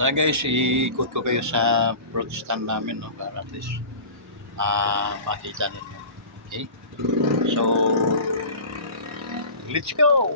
Guys, iikot ko kayo sa fruit stand namin, no, para at least makita ninyo. Okay? So, let's go!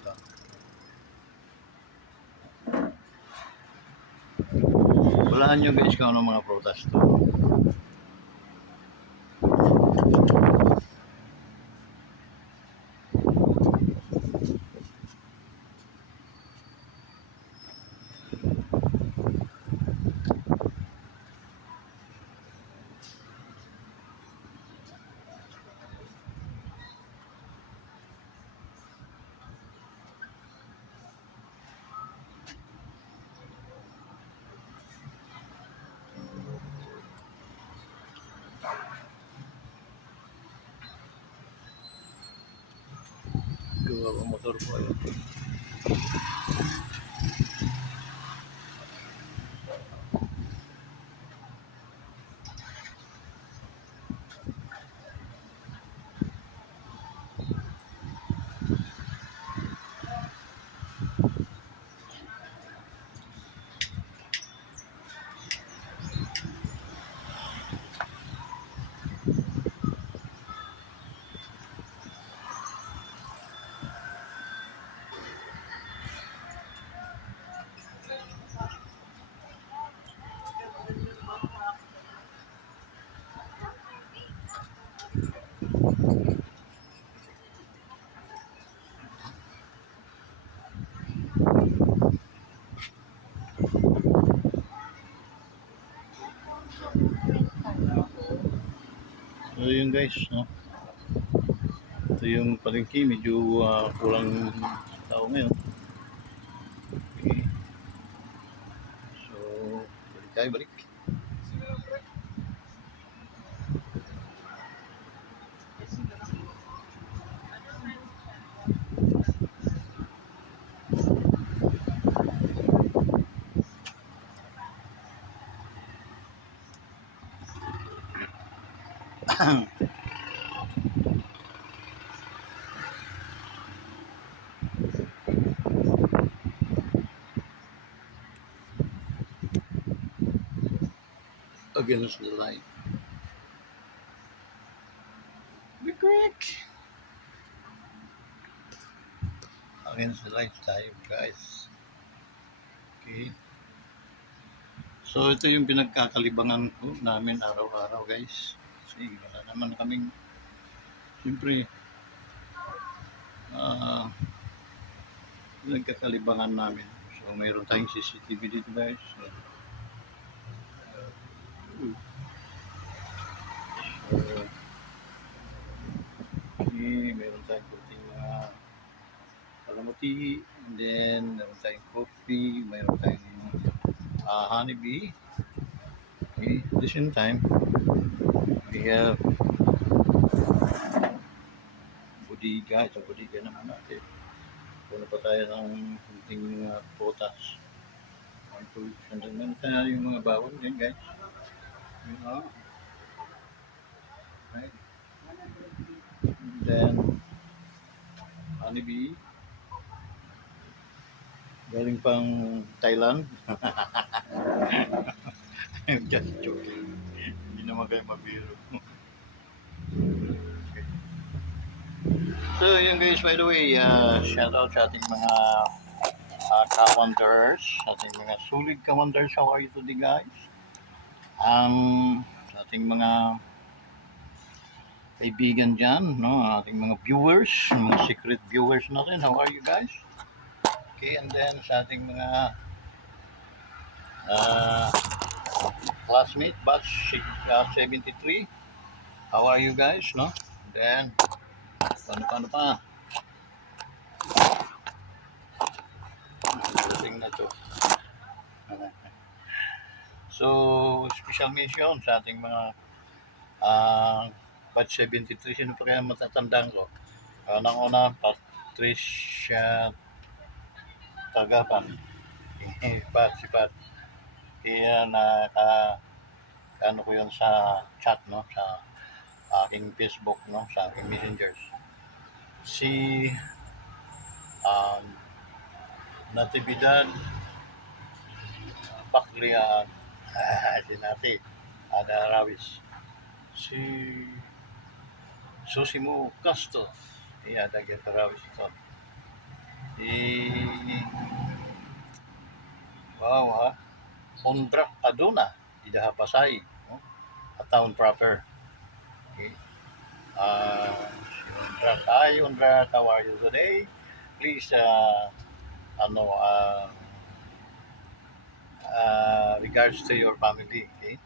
Ito. Walaan nyo guys kung anong mga prutas to. Gawa ko motor ko. So yun guys, no? Ito yung palengke, medyo kulang tao ngayon. Okay. So, balik tayo, balik. Against the light. Be quick! Against the light tayo guys. Okay. So ito yung pinagkakalibangan ko namin araw-araw guys. Kasi wala naman kaming, siyempre, pinagkakalibangan namin. So mayroon tayong CCTV dito guys. So, okay, mayroon tayong kunting mga palamuti, and then mayroon tayong coffee, mayroon tayong honeybee. Okay, at the same time, we have budiga. Ito budiga naman natin. Puno pa tayo ng kunting potas. And then meron tayo yung mga bawang din guys. You know? Right? And then honeybee. Galing pang Thailand. Just joking. Hindi naman kayo mabiro. Okay. So yun guys, by the way, shout out sa ating mga Kawanders, sa ating mga solid Kawanders. How are you today guys? Sa ating mga kaibigan dyan, no? Ating mga viewers, mga secret viewers natin. How are you guys? Okay, and then sa ating mga classmate, batch 73. How are you guys, no? Then, paano pa? Tingnan na to. So, special mention sa ating mga batch 73. Sino pa kaya matatandaan ko? Unang-una, Patricia Tagapan. Si Pat. Kaya ano ko yun sa chat, no? Sa aking Facebook, no? Sa aking messengers. Si Natividad Baklian, si Nati, Ada Rawis, si Susimo Castro, ada Geta Rawis ito. Si, wow ha, Undrak Aduna, Idaha Pasay, no? A town proper. Okay. Si Undrak, hi Undrak, how are you today? Please, ano, regards to your family, okay?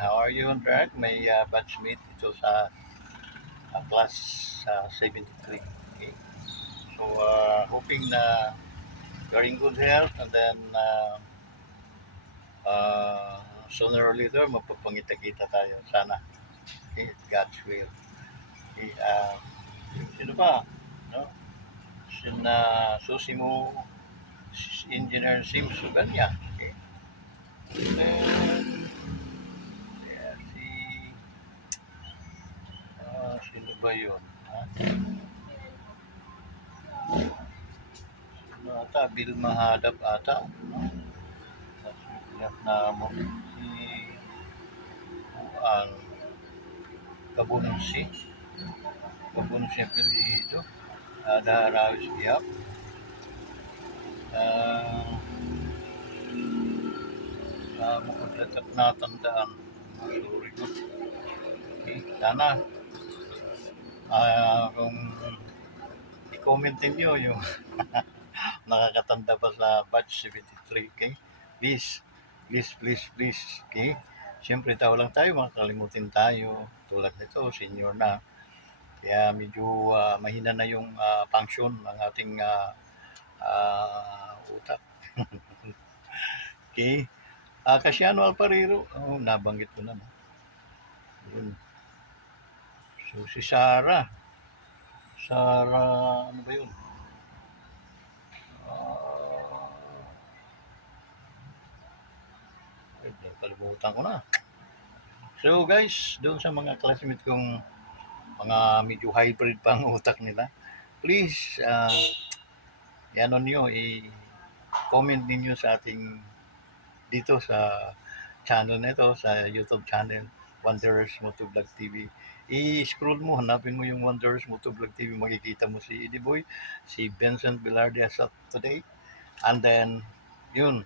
How are you Undrak? May batchmate ito sa class 73, okay? So, hoping na you're in good health and then sooner or later mapapangita-kita tayo sana, okay, God's will, okay. Sino pa, no, sina Susimo Engineer Sims Suganya, okay. And yeah, sino ba yun, ha? Sino ata, Bill Mahadap ata, no? Tapos na mo si ang Kabunsi apelido, Ada Rawis Giap. Mo at natandaan. Sorry ko. Okay, sana kung i-comment niyo yung nakakatanda pa sa batch 73, okay? Please, okay? Siyempre, tao lang tayo, makakalimutin tayo. Tulad nito, senior na. Kaya medyo mahina na yung function ng ating utak. Okay? Casiano Alparero, nabanggit ko na. No? Yun. So, si Sarah, ano ba yun? Kalimutan ko na. So guys, doon sa mga classmates kong mga medyo hybrid pa ang utak nila, please, yan nyo, i-comment ninyo sa ating dito sa channel nito, sa YouTube channel, Wanderers Motovlog TV. I-scroll mo, hanapin mo yung Wanderers Motovlog TV, makikita mo si Eddie Boy, si Vincent Velarde as of today, and then, yun,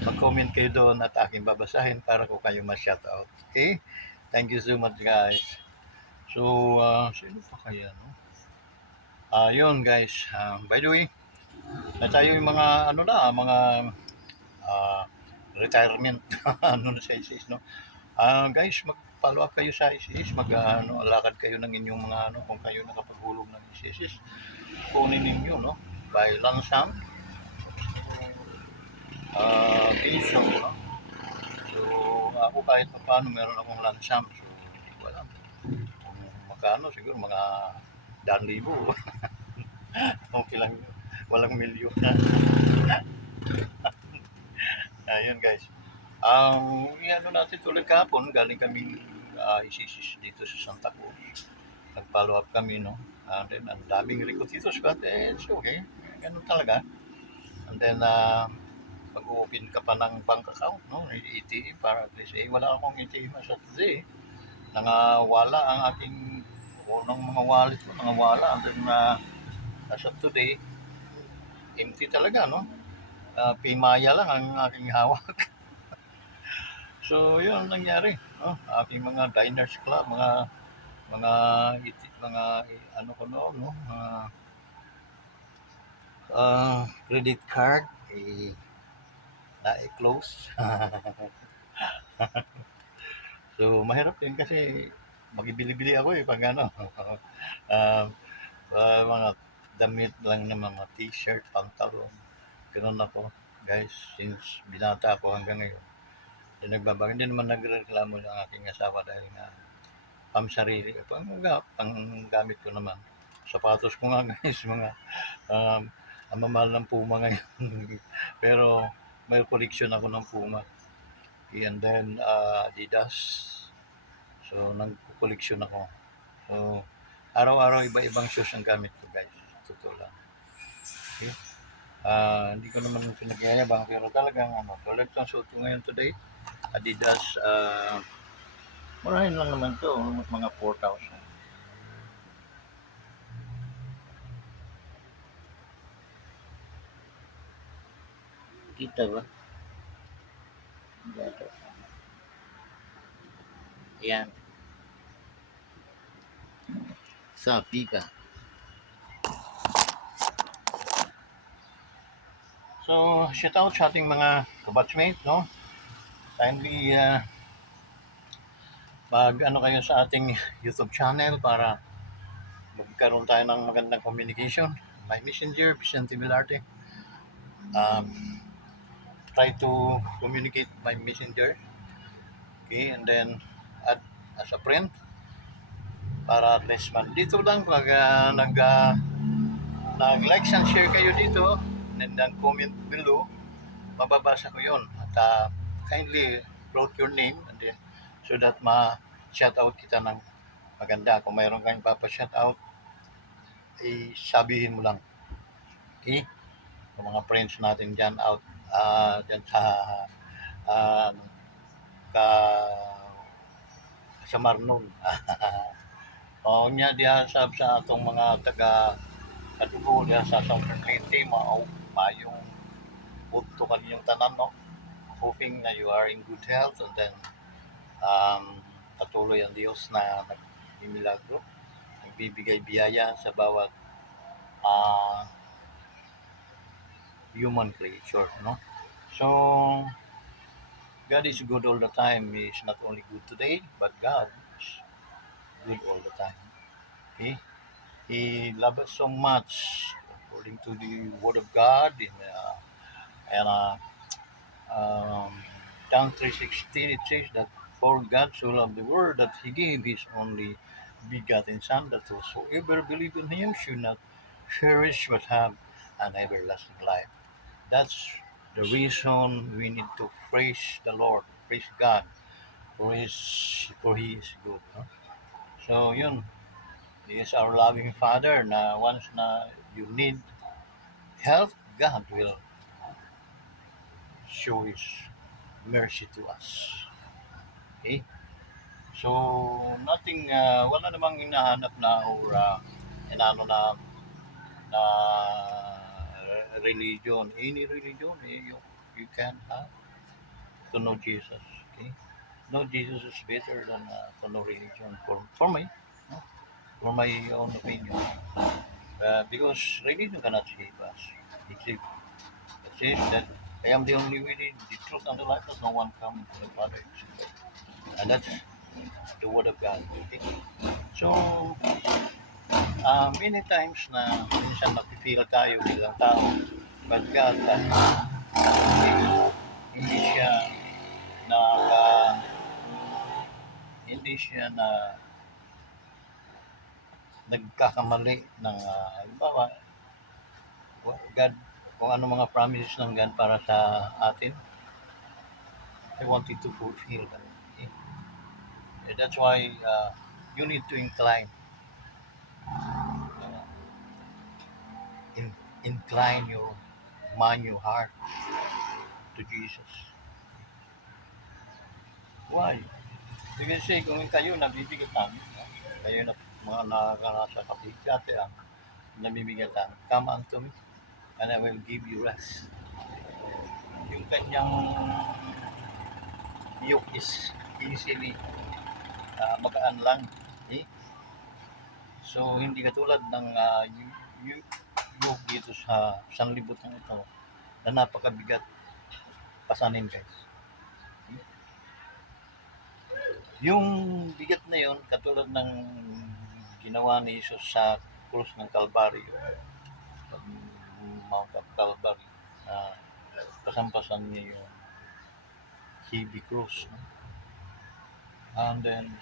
mag-comment kayo doon at aking babasahin para ko kayo ma-shoutout. Okay? Thank you so much guys. So, sino pa kaya, no? Yun guys. By the way, na tayo yung mga, ano na, mga retirement, ano na sa ISIS, no? Guys, mag-follow up kayo sa ISIS, lakad kayo ng inyong mga, ano, kung kayo nakapaghulog ng ISIS, kunin ninyo, no? By Lansam, Pinso, no? So, ako kahit pa paano meron akong lansam. So, hindi ko alam. Kung magkano, siguro mga 100,000. Okay lang yun. Walang milyon na. Ayun guys. Ano natin tulad kahapon, galing kami isisis dito sa Santa Cruz. Nag-follow up kami, no? And then, ang daming recruititos, but it's okay. Ganun talaga. And then, mag-open ka pa ng bank account, no? ATM para at least, wala akong ATM sa today. Nangawala ang aking unang mga wallet ko, nangawala. And then, as of today, empty talaga, no? Pimaya lang ang aking hawak. So, yun ang nangyari. No? Aking mga diners club, mga ano ko noon, no? Credit card, na-close. So, mahirap din kasi magbibili-bili ako pag ano. Mga damit lang ng mga t-shirt, pantalon. Ganun ako, guys, since binata ako hanggang ngayon. Hindi naman nagreklamo ng aking asawa dahil nga pang-sarili, pang-gamit ko naman. Sapatos ko nga guys, mga ang mamahal ng Puma ngayon. Pero may collection ako ng Puma. And then Adidas. So nag-collection ako. So araw-araw iba-ibang shoes ang gamit ko guys. Totoo lang. Okay? Hindi ko naman pinagyayabang pero talagang tulad ng suot ko ngayon today, Adidas, murahin lang naman 'to, almost mga 4,000. Kita ba? Dito. Ayan, sa Pika. So, shout out sa ating mga kabatchmate, no? Kindly mag-ano kayo sa ating YouTube channel para magkaroon tayo ng magandang communication. My Messenger, Vicente Vilarte. Try to communicate by Messenger. Okay, and then add as a friend para at least man dito lang pag nag-like and share kayo dito and then comment below, mababasa ko yon at kindly wrote your name and then so that ma-shout out kita ng maganda. Kung mayroon kang papa-shout out, sabihin mo lang. Okay? Yung mga friends natin dyan out dyan sa uh, ka sa Marnon. O nya diha sa atong mga taga kadugo diha sa Southern Leyte maayong punto kaninyong tanan, no? Hoping na you are in good health and then um, patuloy ang Diyos na nagmimilagro, nagbibigay biyaya sa bawat uh, human creature, no? So, God is good all the time. He is not only good today, but God is good all the time. Okay? He loves us so much according to the Word of God and John 3:16 it says that for God so loved the world that He gave His only begotten Son that whosoever believe in Him should not perish but have an everlasting life. That's the reason we need to praise the Lord, praise God for He is good. No? So yun, He is our loving Father na once na you need help, God will show His mercy to us. Okay? So, nothing, wala namang hinahanap na or inano na religion. Any religion, you can have to know Jesus. Okay? Know Jesus is better than to know religion for me, no? For my own opinion. Because religion cannot save us. It says that I am the only way, the truth, and the life, that no one come to the Father except. And that's the Word of God. Okay? So, many times na minsan napipil tayo bilang tao, but God, hindi siya na hindi siya na nagkakamali ng halimbawa, God, kung ano mga promises ng God para sa atin, I wanted to fulfill that. Okay? That's why you need to incline your mind, your heart to Jesus. Why? Kasi kung kayo nabibigatan, kayo na mga nakakasa kapigatan, namimigatan, come unto me, and I will give you rest. Yung kanyang yoke is easily magaan lang. Eh? So, hindi katulad ng yoke dito sa sanlibutan ito na napakabigat pasanin, guys. Yung bigat na yon katulad ng ginawa ni Jesus sa krus ng Kalbaryo, Mount of Calvary, kasampasan niya yung heavy cross. No? And then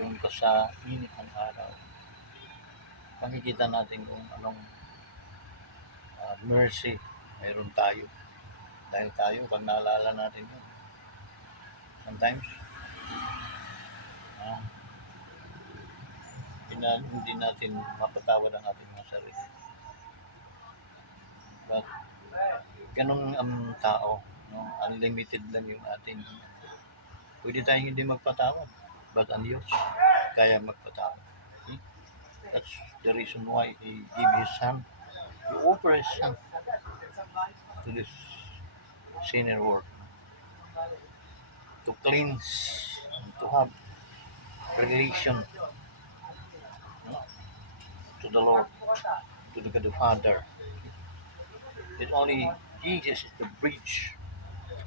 doon ka sa init ng araw, makikita natin kung anong mercy mayroon tayo. Dahil tayo, pag naalala natin yun, sometimes, hindi natin mapatawad ang ating mga sarili. But ganun ang tao, no? Unlimited lang yung ating pwede tayong hindi magpatawad. But ang Diyos, kaya magpatawad. See? That's the reason why He gave His Son. He offered His Son to this sinner world to cleanse and to have relation, no, to the Lord, to the God the Father. It only Jesus is the bridge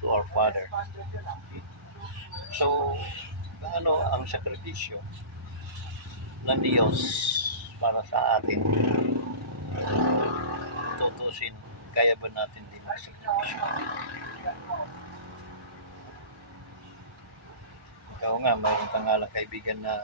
to our Father. So, ano ang sakripisyo ng Diyos para sa atin? Tutusin, kaya ba natin din magsakripisyo? Ikaw nga, mayroon ka nga lang kaibigan na